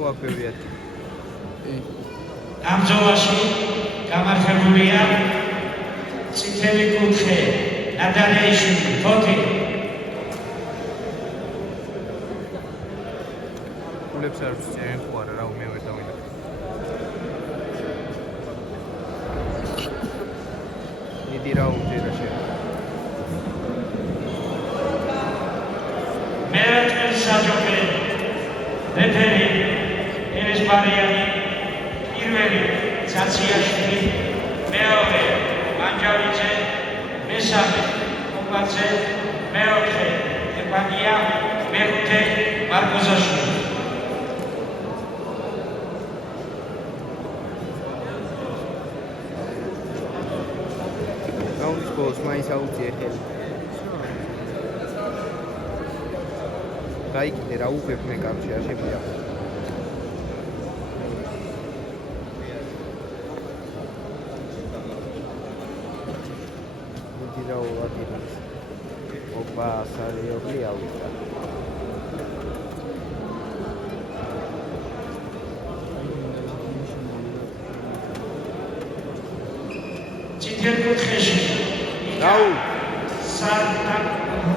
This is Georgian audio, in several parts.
ხო აქ ბევრი ადგილი. ამ ბრძოლაში გამარჯვებულია წითელი კუთხე ნადარეიშვილი ფოთი. გულებს არ ვწერენ თუ არა რა მე ვერ დავინახე. დიდი რაუნდი რა შეიძლება. მეერთე საჯობე რეფერი ერესპარიანი პირველი ცაციაშვილი მეორე მანჯავიძე მესამე ოპაძე მეოთხე ეპანია მეხუთე მარკოზაშვილი. რაუნდის ბოლოს მაინც აუწია ხელი. გაიგე რა უგებნე კამში არ შემია. მოდი რა ვაკეთებ. ოპა სერიოზული ავიდა. წითელ კუთხეში რაუ სართან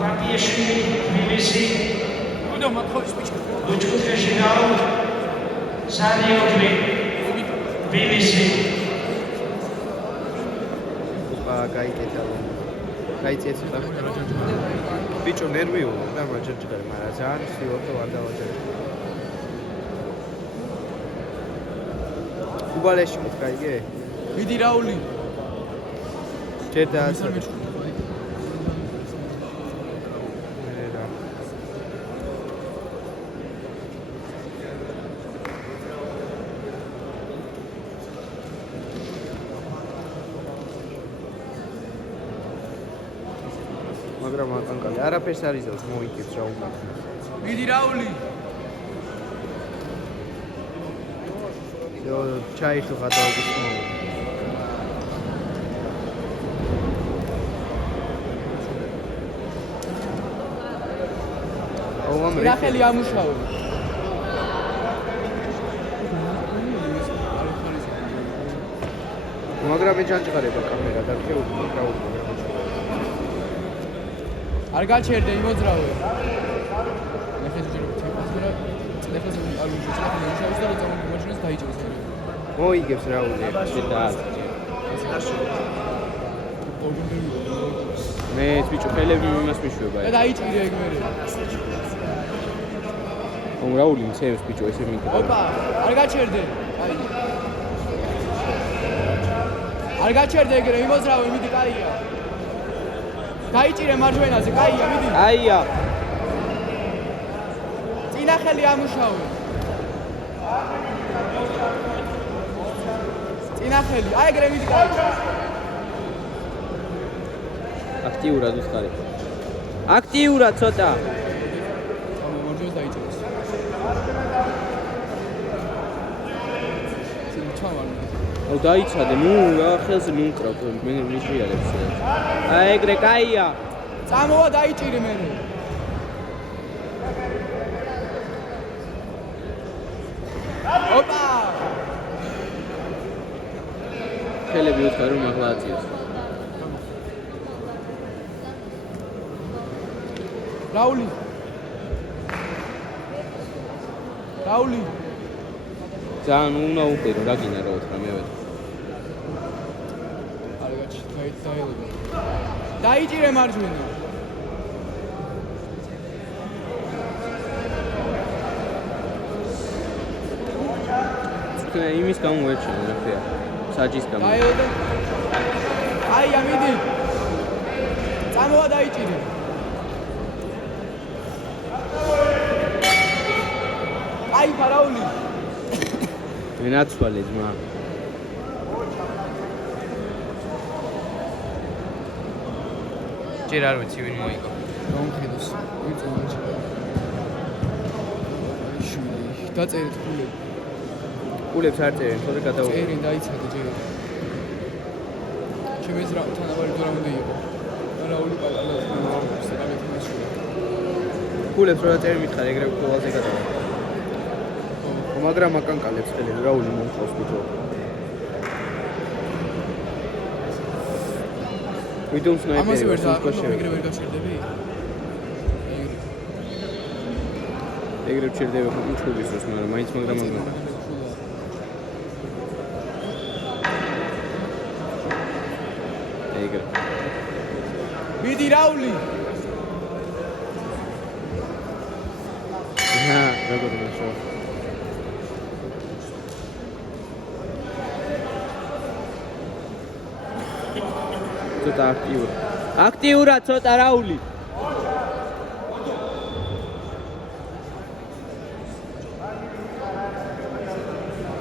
პარტიაში მივისი და მათხოვის პიჩკა. უჩქუთხეში რაუ სარიოკლი მივისი ოპა გაიგეთა. გაიწეც ხა. ბიჭო ნერვიულია და მაჯერჯგარი, მაგრამ ძალიან სიუხვე არ დავაჯერჯ. უბალეში მით გაიგე? ვიდი რაული. ჯედა მაგრამ აკანკალი არაფერს არ იზავს მოიგებს რა უნდა. ვიდი რაული. всё ჩაიხო გადავაგის მო. ნახელი ამუშავე. მაგრამ მე ჯანჯღარება კამერა და ქეუბი რაული. არ გაჩერდე იმოძრავე. ნახეთ ჯერ თეფასერა წლეხაზე არ ვიჟეს ნახე იმუშავეს და როცა მომაჩნეს დაიჭერეს. მოიგებს რაული და მე ბიჭო ხელები იმას მიშვება. და დაიჭირე ეგ მერე. რაული მცემს ბიჭო ესე მიგდა. ოპა, არ გაჩერდე. აი. არ გაჩერდე ეგრე იმოძრავე, მიდი კაია. დაიჭირე მარჯვენაზე, კაია, მიდი. აია. წინა ხელი ამუშავე. წინა ხელი, აი ეგრე მიდი კაია. აქტიურად უცხარი. აქტიურად ცოტა. მარჯვენას დაიჭირეს. აუ დაიცადე, ნუ რა ხელზე მუნკრავ, მე მიჭირებს. აი ეგრე კაია. წამოვა დაიჭირე მერე. ოპა! ხელები უცხარი რომ ახლა აწიოს. რაული. რაული. ძალიან უნდა უყირო რა გინდა რა უთხრა მე ვედა. არ გაჩი, დაიელო. დაიჭირე მარჯვენა. თქვენ იმის გამო ვერჩენ რა ხია. საჯის გამო. დაიელო. აი ამიდი. წამოვა დაიჭირე. აი ფარაული. მე ნაცვალე ძმა. ჯერ არ ვიცი ვინ მოიგო. გამხედოს. ვიწუნდა. შვილი. დაწერეთ ფულები. ფულებს არ წერენ, თორე გადავიღე. წერენ დაიცადე ჯერ. ჩემი ზრა თანაბარი თუ რა უნდა იყო. რაული პალატა. ფულებს რა წერენ მითხარ ეგრე ყველაზე გადავიღე. მაგრამ აკანკალებს ხელი რაული მომწონს ბიჭო. ვიდეოს ნაიპერი. ამას ვერ ეგრე ვერ გაჩერდები? ეგრე ჩერდები ხო უჩუბის დროს, მაგრამ მაინც მაგრამ ეგრე. მიდი რაული. როგორ მაშო. ცოტა აქტიურად ცოტა რაული.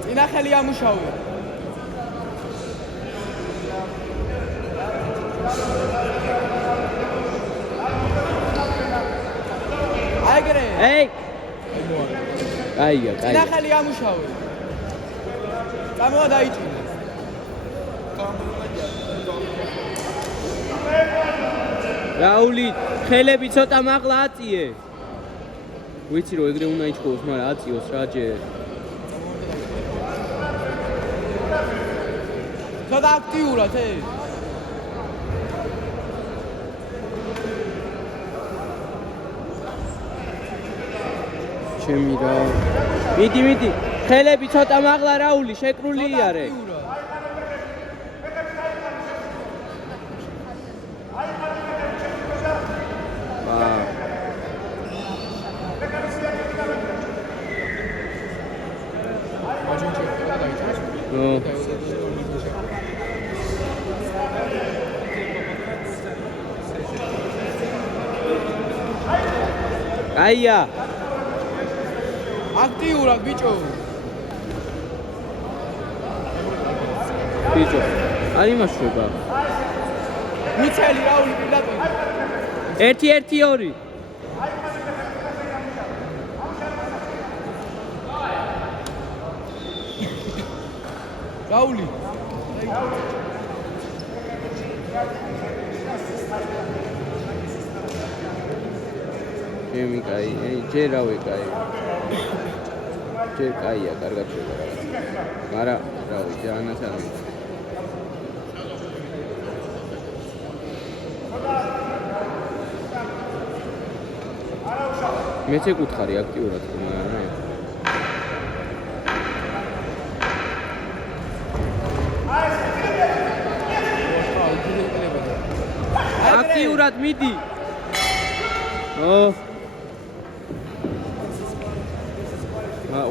წინახელი ამუშავე. აიგრე. ეი. აია. წინახელი ამუშავე. წამოვა დაიჭირე. რაული, ხელები ცოტა მაღლა აწიე. ვიცი რომ ეგრე უნდა იჩქოს, მაგრამ აწიოს რა ჯერ. ცოტა აქტიურად, ჩემი რა. მიდი. ხელები ცოტა მაღლა რაული, შეკრული იარე. აია. აქტიურად ბიჭო. არ იმაშვება. მიცელი რაული პირდაპირ. 1-1-2. რაული. ჩემი კაი, ჯერ რავი კაი. ჯერ კაია, კარგად შევა რაღაც. მაგრამ რავი, ჯანას არ მინდა. მეც ეკუთხარი აქტიურად, მაგრამ აქტიურად მიდი.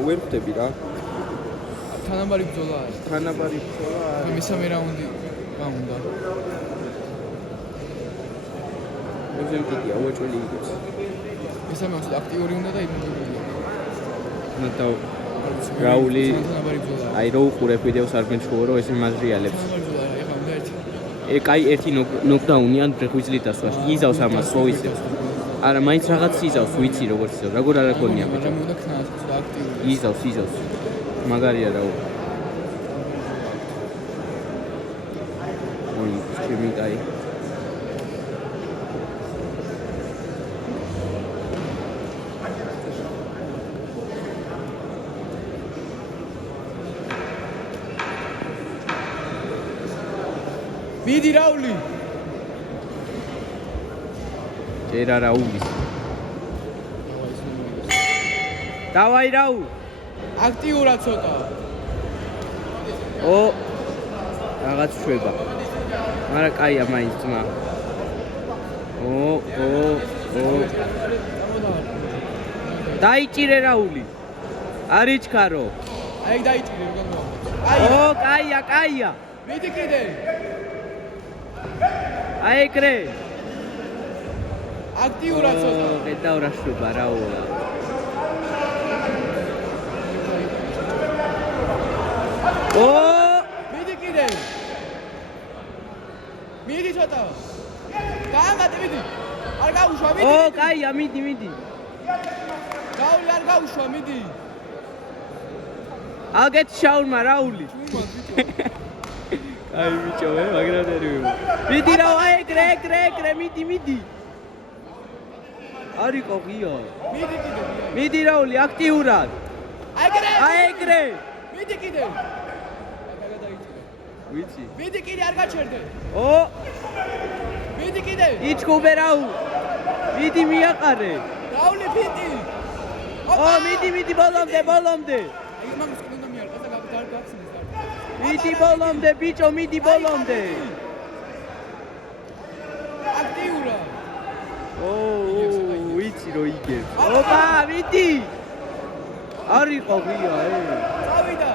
ვერ ხვდები რა. თანაბარი ბრძოლა არის. თანაბარი ბრძოლა არის. მესამე რაუნდი გაუნდა. მეზემ კიდია, უეჭველი იგებს. მესამე რაუნდი აქტიური უნდა და იმუნურია. ნატო რაული აი რო უყურებ ვიდეოს არ გენჩხორო რომ ეს იმაზრიალებს. კაი ერთი ნოკდაუნი ან ბრეხვიზლით ასვას. იზავს ამას ხო იცი. არა, მაინც რაღაც იზავს, ვიცი როგორც იზავს. როგორ არ აკონია ბიჭო. იზავს. მაგარია რა. ოი, ჩემი კაი. მიდი რაული. ჯერა რაულის. დავაი რაულ. აქტიურად ცოტა. რაღაც შვება. მაგრამ კაია მაინც ძმა. დაიჭირე რაული. არ იჩქარო. აი დაიჭირე როგორ. კაია. მიდი კიდე. აი ეგრე. აქტიურად ცოტა. გადავრ რა შვება რაულა. მიდი კიდე. მიდი ცოტა. გაამატე მიდი. არ გაუშვა მიდი. კაია მიდი. რაული არ გაუშვა მიდი. აგეთ შაურმა რაული. აი ბიჭო, მაგრამ ერევი. მიდი რა, ეგრე, მიდი. არისო ღია. მიდი კიდე. მიდი რაული, აქტიურად. აი ეგრე. მიდი კიდე. გადაიჭირე. ვიცი. მიდი კიდე არ გაჩერდე. ო, მიდი კიდე. იჩქუბე რაული. მიდი მიაყარე. რაული ფიტი. ო, მიდი ბოლომდე. აი მაგას კიდე მიარყა და გაგაცნეს და. მიდი ბოლომდე, ბიჭო, მიდი ბოლომდე. აქტიურა. ო, ვიცი რო იგებს. ოპა, მიდი. არ იყო ღია, წავიდა.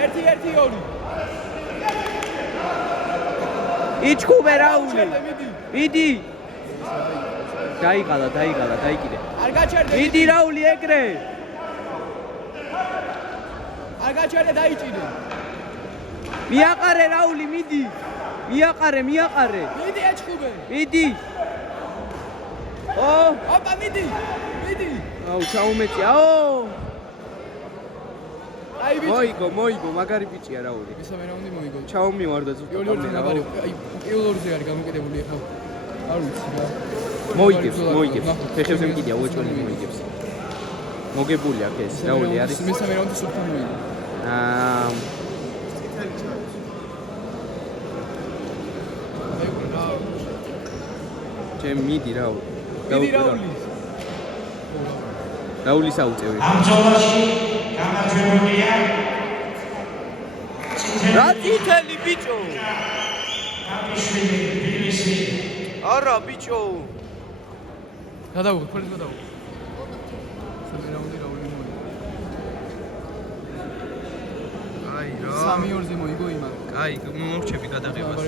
1-1-2. იჩქუბე რაული. მიდი. მიდი. დაიყალა, დაიკიდე. არ გაჩერდე. მიდი რაული ეგრე. არ გაჩერდე დაიჭირე. მიაყარე რაული, მიდი. მიაყარე. მიდი ეჩხუბე. მიდი. ო, ოპა მიდი. აუ, ჩაუმეწია. აო. აი ბიჭო. მოიგო, მაგარი ბიჭია რაული. მესამე რაუნდი მოიგო. ჩაუმივარდა ზუსტად. პირველი მაგარი. აი პირველზე არის გამოკიდებული ახლა. არ ვიცი რა. მოიგებს. ფეხებზე მკიდია, უეჭველი მოიგებს. მოგებული აქ ეს რაული არის. მესამე რაუნდი სუფთა მოიგო. ჩემ მიდი რაული. მიდი რაული. რაულის აუწევი. ამ ბრძოლაში გამარჯვებულია რა წითელი ბიჭო? კაპიშვილი თბილისი. არა ბიჭო. გადავუღე, ხოლმე გადავუღე. მესამე რაუნდი რაული მოიგო. აი რა. 3-2-ზე მოიგო იმან. აი, მომრჩები გადაღებას.